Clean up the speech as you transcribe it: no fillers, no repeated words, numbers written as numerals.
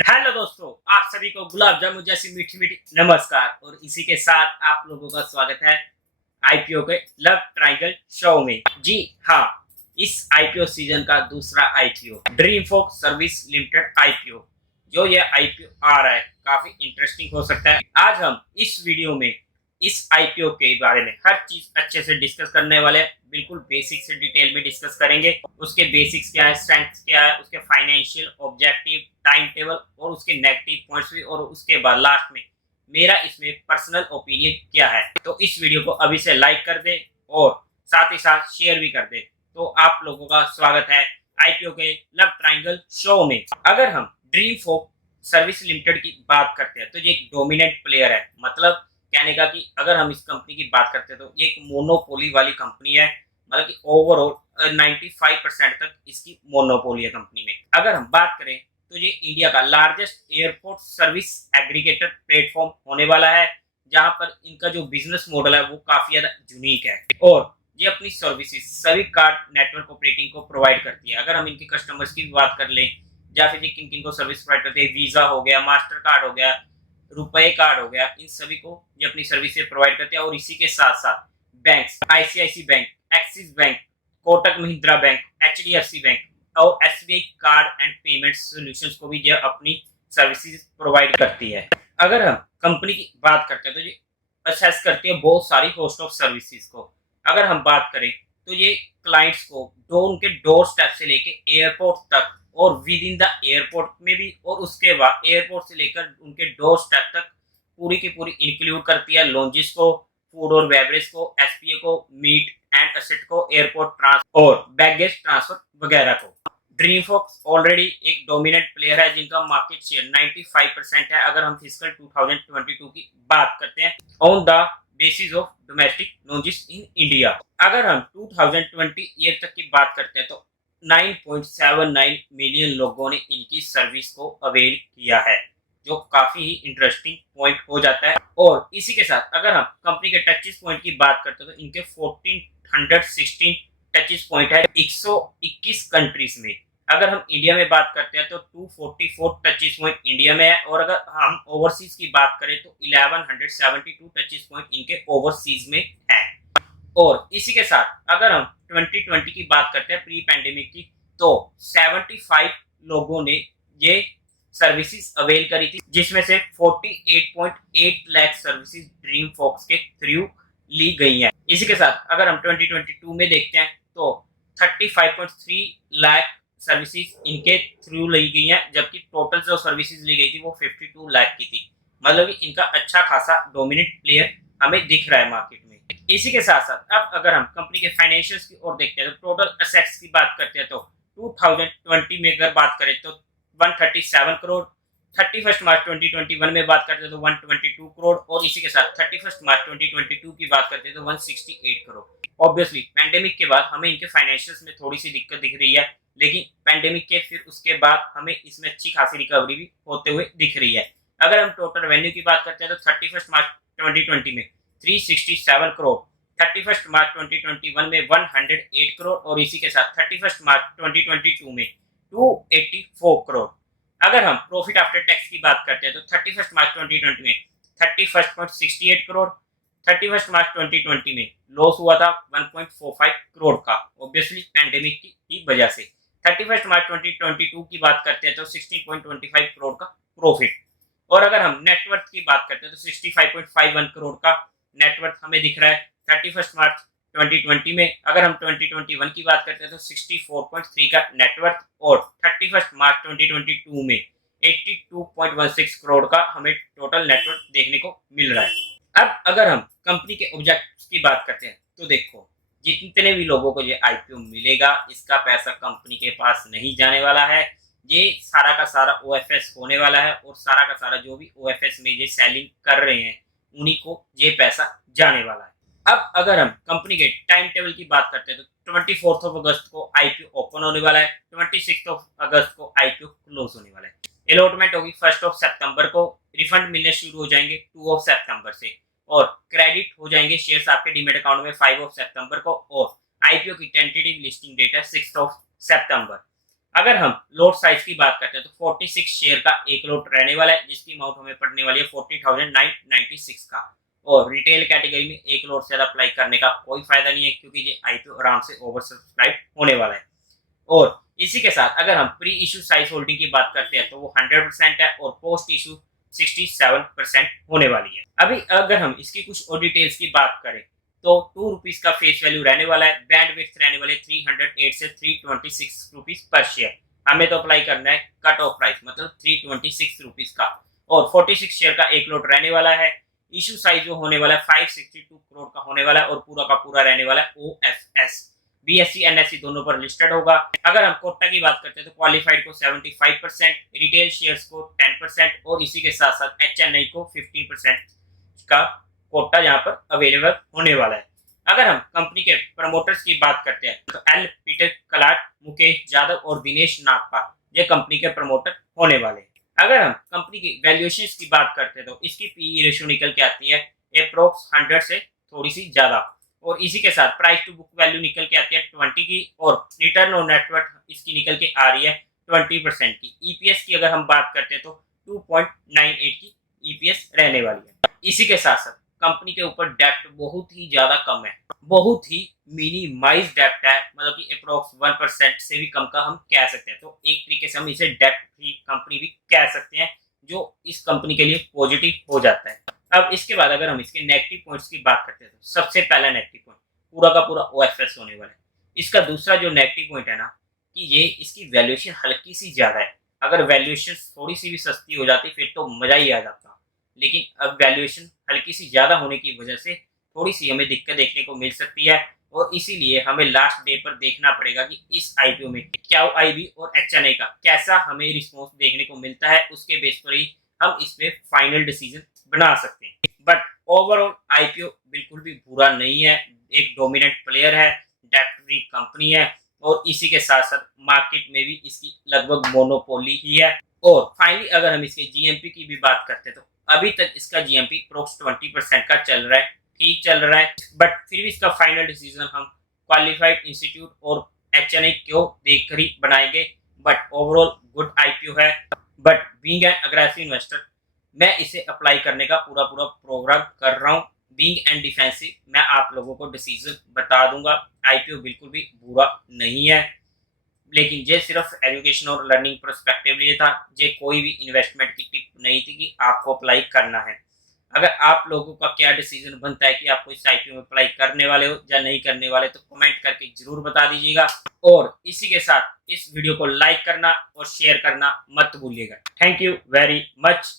Hello दोस्तों, आप सभी को गुलाब जामुन जैसी मीठी मीठी नमस्कार। और इसी के साथ आप लोगों का स्वागत है आईपीओ के लव ट्रायंगल शो में। जी हाँ, इस आईपीओ सीजन का दूसरा आईपीओ ड्रीम फोक सर्विस लिमिटेड आईपीओ, जो ये आईपीओ आ रहा है, काफी इंटरेस्टिंग हो सकता है। आज हम इस वीडियो में इस आईपीओ के बारे में हर चीज अच्छे से डिस्कस करने वाले हैं। बिल्कुल बेसिक से डिटेल में डिस्कस करेंगे। उसके बेसिक्स क्या है, स्ट्रेंथ्स क्या है, उसके फाइनेंशियल ऑब्जेक्टिव, टाइम टेबल और उसके नेगेटिव पॉइंट्स भी, और उसके बाद लास्ट में मेरा इसमें पर्सनल ओपिनियन क्या है। तो इस वीडियो को अभी से लाइक कर दे और साथ ही साथ शेयर भी कर दे। तो आप लोगों का स्वागत है आईपीओ के लव ट्रायंगल शो में। अगर हम ड्रीम फोक सर्विस लिमिटेड की बात करते हैं तो ये एक डोमिनेंट प्लेयर है। मतलब कहने का कि अगर हम इस कंपनी की बात करते हैं तो ये एक मोनोपोली वाली कंपनी है। मतलब कि ओवरऑल 95% तक इसकी मोनोपोली है कंपनी में। अगर हम बात करें तो ये इंडिया का largest airport service aggregator platform होने वाला है, जहां पर इनका जो बिजनेस मॉडल है वो काफी ज्यादा यूनिक है। और ये अपनी सर्विसेज सभी कार्ड नेटवर्क ऑपरेटिंग को प्रोवाइड करती है। अगर हम इनके कस्टमर्स की बात कर लें या फिर किन किन को सर्विस प्रोवाइड करते हैं, वीजा हो गया, मास्टर कार्ड हो गया, रुपए कार्ड हो गया, इन सभी को ये अपनी सर्विस से प्रोवाइड करते हैं। और इसी के साथ साथ banks, ICICI bank, Axis bank, Kotak Mahindra bank, HDFC bank और SBI card and payment solutions को भी ये अपनी सर्विसेज प्रोवाइड करती है। अगर हम कंपनी की बात करते हैं तो ये असेस करती है बहुत सारी होस्ट ऑफ सर्विसेज को। अगर हम बात करें तो ये क्लाइंट्स को उनके डोर स्टेप से लेके एयरपोर्ट तक और विद इन द एयरपोर्ट में भी, और उसके बाद एयरपोर्ट से लेकर उनके डोर स्टेप तक पूरी की पूरी इंक्लूड करती है। लॉन्जेस को, फूड और बेवरेज को, एसपीए को, मीट एंड एसेट को, एयरपोर्ट ट्रांसफर और बैगेज ट्रांसफर वगैरह को। ड्रीमफॉक्स ऑलरेडी एक डोमिनेंट प्लेयर है जिनका मार्केट शेयर 95% है। अगर हम फिजिकल 2022 की बात करते हैं on the basis of domestic lounges in India. अगर हम 2020 ईयर तक की बात करते हैं तो 9.79 मिलियन लोगों ने इनकी सर्विस को अवेल किया है, जो काफी ही इंटरेस्टिंग पॉइंट हो जाता है। और इसी के साथ अगर हम कंपनी के टचेस पॉइंट की बात करते हैं तो इनके 1416 टचेस पॉइंट है 121 कंट्रीज में। अगर हम इंडिया में बात करते हैं तो 244 टचेस पॉइंट इंडिया में है। और अगर हम ओवरसीज की बात करें तो 1172 टचेस पॉइंट इनके ओवरसीज में है। और इसी के साथ अगर हम 2020 की बात करते हैं प्री पैंडेमिक की, तो 75 लोगों ने ये सर्विसेज अवेल करी थी, जिसमें से 48.8 लाख सर्विसेज ड्रीम फॉक्स के थ्रू ली गई हैं। इसी के साथ अगर हम 2022 में देखते हैं तो 35.3 लाख सर्विसेज इनके थ्रू ली गई हैं, जबकि टोटल जो सर्विसेज ली गई थी वो 52 लाख की थी। मतलब इनका अच्छा खासा डोमिनेंट प्लेयर हमें दिख रहा है मार्केट में। इसी के साथ साथ अब अगर हम कंपनी के फाइनेंशियल्स की ओर देखते हैं तो टोटल असेट्स की बात करते हैं तो 2020 में अगर बात करें तो 137 करोड़, 31 मार्च 2021 में बात करते हैं तो 122 करोड़, और इसी के साथ 31 मार्च 2022 की बात करते हैं तो 168 करोड़। ऑब्वियसली पैंडेमिक के बाद हमें इनके फाइनेंशियल्स में थोड़ी सी दिक्कत दिख रही है, लेकिन पैंडेमिक के फिर उसके बाद हमें इसमें अच्छी खासी रिकवरी भी होते हुए दिख रही है। अगर हम टोटल रेवेन्यू की बात करते हैं तो 31 मार्च 2020 में 367 करोड़, 31 मार्च 2021 में 108 करोड़, और इसी के साथ 31 मार्च 2022 में 284 करोड़। अगर हम प्रॉफिट आफ्टर टैक्स की बात करते हैं तो 31 मार्च 2020 में 31.68 करोड़, 31 मार्च 2020 में लॉस हुआ था 1.45 करोड़ का, ऑब्वियसली पैंडेमिक की वजह से। 31 मार्च 2022 की बात करते हैं तो 16.25 करोड़ का प्रॉफिट। और अगर हम नेटवर्थ की बात करते हैं तो 65.51 करोड़ का नेटवर्थ हमें दिख रहा है 31 मार्च 2020 में। अगर हम 2021 की बात करते हैं तो 64.3 का नेटवर्थ, और 31 मार्च 2022 में 82.16 करोड़ का हमें टोटल नेटवर्थ देखने को मिल रहा है। अब अगर हम कंपनी के ऑब्जेक्टिव्स की बात करते हैं तो देखो, जितने भी लोगों को ये आईपीओ मिलेगा, इसका पैसा कंपनी के पास नहीं जाने वाला है। ये सारा का सारा ओएफएस होने वाला है, और सारा का सारा जो भी ओएफएस में ये सेलिंग कर रहे हैं उन्हीं को ये पैसा जाने वाला है। अब अगर हम कंपनी के टाइम टेबल की बात करते हैं तो 24 अगस्त को आईपीओ ओपन होने वाला है, 26 अगस्त को आईपीओ क्लोज होने वाला है। अलॉटमेंट होगी 1 सितंबर को, रिफंड मिलने शुरू हो जाएंगे 2 सितंबर से, और क्रेडिट हो जाएंगे शेयर्स आपके डीमेट अकाउंट में 5 सितंबर को, और आईपीओ की टेंटेटिव लिस्टिंग डेट है 6 सितंबर। अगर हम लॉट साइज की बात करते हैं तो 46 शेयर का एक लॉट रहने वाला है, जिसकी अमाउंट हमें पड़ने वाली है 40,996 का। और रिटेल कैटेगरी में एक लॉट से ज्यादा अप्लाई करने का कोई फायदा नहीं है, क्योंकि ये आईपीओ आराम से ओवर सब्सक्राइब होने वाला है। और इसी के साथ अगर हम प्री इशू साइज होल्डिंग की बात करते हैं तो वो 100% है और पोस्ट इशू 67% होने वाली है। अभी अगर हम इसकी कुछ और डिटेल्स की बात करें तो ₹2 का फेस वैल्यू रहने वाला है, बैंड विड्थ रहने वाले 308 से 326 रुपीज पर शेयर। हमें तो अप्लाई करना है कट ऑफ प्राइस मतलब 326 रुपीज का। और 46 शेयर का एक लॉट रहने वाला है। इशू साइज जो होने वाला है 562 करोड़ का होने वाला है और पूरा का पूरा रहने वाला है OFS। BSE NSE दोनों पर लिस्टेड होगा। अगर हम कोटा की बात करते हैं तो क्वालिफाइड को 75%, रिटेल शेयर्स को 10% और इसी के साथ साथ HNI को 15% का कोटा यहाँ पर अवेलेबल होने वाला है। अगर हम कंपनी के प्रमोटर्स की बात करते हैं तो एल पीटर कलाट, मुकेश यादव और दिनेश नागपाल ये कंपनी के प्रमोटर होने वाले हैं। अगर हम कंपनी की वैल्यूएशन की बात करते हैं तो इसकी पीई रेशियो निकल के आती है अप्रोक्स 100 से थोड़ी सी ज्यादा। और इसी के साथ प्राइस टू बुक वैल्यू निकल के आती है 20 की और रिटर्न ऑन नेटवर्थ इसकी निकल के आ रही है 20% की। ईपीएस की अगर हम बात करते हैं तो 2.98 की ईपीएस रहने वाली है। इसी के साथ साथ कंपनी के ऊपर डेप्ट बहुत ही ज्यादा कम है, बहुत ही मिनिमाइज डेप्ट है, मतलब कि अप्रोक्स 1% से भी कम का हम कह सकते हैं। तो एक तरीके से हम इसे डेप्ट फ्री कंपनी भी कह सकते हैं, जो इस कंपनी के लिए पॉजिटिव हो जाता है। अब इसके बाद अगर हम इसके नेगेटिव पॉइंट्स की बात करते हैं तो सबसे पहला नेगेटिव पॉइंट पूरा का पूरा OFS होने वाला है। इसका दूसरा जो नेगेटिव पॉइंट है ना कि ये इसकी वैल्यूएशन हल्की सी ज्यादा है। अगर वैल्यूएशन थोड़ी सी भी सस्ती हो जाती फिर तो मजा ही आ जाता, लेकिन अब वैल्यूएशन हल्की सी ज्यादा होने की वजह से थोड़ी सी हमें दिक्कत देखने को मिल सकती है। और इसीलिए हमें लास्ट डे पर देखना पड़ेगा कि इस आईपीओ में क्या आईबी और HNI का कैसा हमें रिस्पॉन्स देखने को मिलता है। उसके बेस पर ही हम इसमें फाइनल डिसीजन बना सकते हैं। बट ओवरऑल आईपीओ बिल्कुल भी बुरा नहीं है, एक डोमिनेंट प्लेयर है, डेप्ट फ्री कंपनी है और इसी के साथ साथ मार्केट में भी इसकी लगभग मोनोपोली ही है। और फाइनली अगर हम इसके जीएमपी की भी बात करते हैं तो अभी तक इसका जीएमपी अप्रोक्स 20% का चल रहा है, ठीक चल रहा है। बट फिर भी इसका फाइनल डिसीजन हम क्वालिफाइड इंस्टीट्यूट और HNI क्यों देखकर ही बनाएंगे। बट ओवरऑल गुड आईपीओ है। But being an aggressive investor मैं इसे अप्लाई करने का पूरा प्रोग्राम कर रहा हूँ। बीइंग एंड डिफेंसिव मैं आप लोगों को डिसीजन बता दूंगा। आईपीओ बिल्कुल भी बुरा नहीं है, लेकिन ये सिर्फ एजुकेशन और लर्निंग पर्सपेक्टिव लिए था। ये कोई भी इन्वेस्टमेंट की टिप नहीं थी कि आपको अप्लाई करना है। अगर आप लोगों का क्या डिसीजन बनता है कि आपको इस आईपीओ में अप्लाई करने वाले हो या नहीं करने वाले, तो कमेंट करके जरूर बता दीजिएगा। और इसी के साथ इस वीडियो को लाइक करना और शेयर करना मत भूलिएगा। Thank you very much.